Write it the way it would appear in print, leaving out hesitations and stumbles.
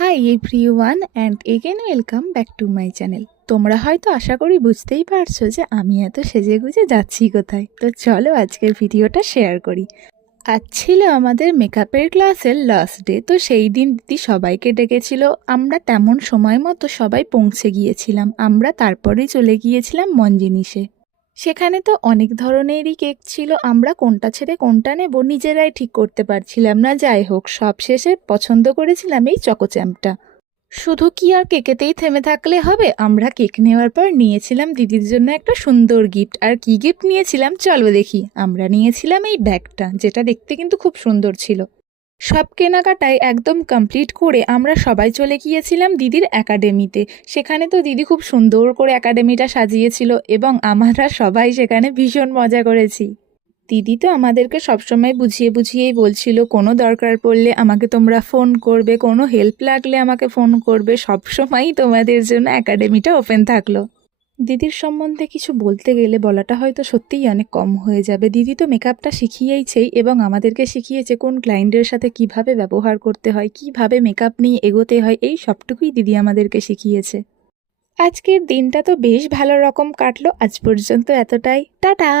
Hi everyone and again welcome back to my channel. তোমরা হয়তো আশা করি বুঝতেই পারছো যে আমি এত সেজে গুজে যাচ্ছি কোথায়। তো চলো আজকের ভিডিওটা শেয়ার করি। আজ ছিল আমাদের মেকআপের ক্লাসের লাস্ট ডে। তো সেই দিন দিদি সবাইকে ডেকেছিল। আমরা তেমন সময় মতো সবাই পৌঁছে গিয়েছিলাম। আমরা তারপরেই চলে গিয়েছিলাম মনজিনিসে। সেখানে তো অনেক ধরনেরই কেক ছিল। আমরা কোনটা ছেড়ে কোনটা নেব নিজেরাই ঠিক করতে পারছিলাম না। যাই হোক, সব শেষে পছন্দ করেছিলাম এই চকোচ্যাম্পটা। শুধু কি আর কেকেতেই থেমে থাকলে হবে? আমরা কেক নেওয়ার পর নিয়েছিলাম দিদির জন্য একটা সুন্দর গিফট। আর কি গিফট নিয়েছিলাম চলো দেখি। আমরা নিয়েছিলাম এই ব্যাগটা, যেটা দেখতে কিন্তু খুব সুন্দর ছিল। সব কেনাকাটায় একদম কমপ্লিট করে আমরা সবাই চলে গিয়েছিলাম দিদির একাডেমিতে। সেখানে তো দিদি খুব সুন্দর করে একাডেমিটা সাজিয়েছিল এবং আমরা সবাই সেখানে ভীষণ মজা করেছি। দিদি তো আমাদেরকে সবসময় বুঝিয়ে বুঝিয়েই বলছিল, কোনো দরকার পড়লে আমাকে তোমরা ফোন করবে, কোনো হেল্প লাগলে আমাকে ফোন করবে, সবসময়ই তোমাদের জন্য একাডেমিটা ওপেন থাকলো। দিদির সম্বন্ধে কিছু বলতে গেলে বলাটা হয়তো সত্যিই অনেক কম হয়ে যাবে। দিদি তো মেকআপটা শিখিয়েইছেই এবং আমাদেরকে শিখিয়েছে কোন ক্লায়েন্টের সাথে কিভাবে ব্যবহার করতে হয়, কিভাবে মেকআপ নিয়ে এগোতে হয়, এই সবটুকুই দিদি আমাদেরকে শিখিয়েছে। আজকের দিনটা তো বেশ ভালো রকম কাটলো। আজ পর্যন্ত এতটাই। টাটা।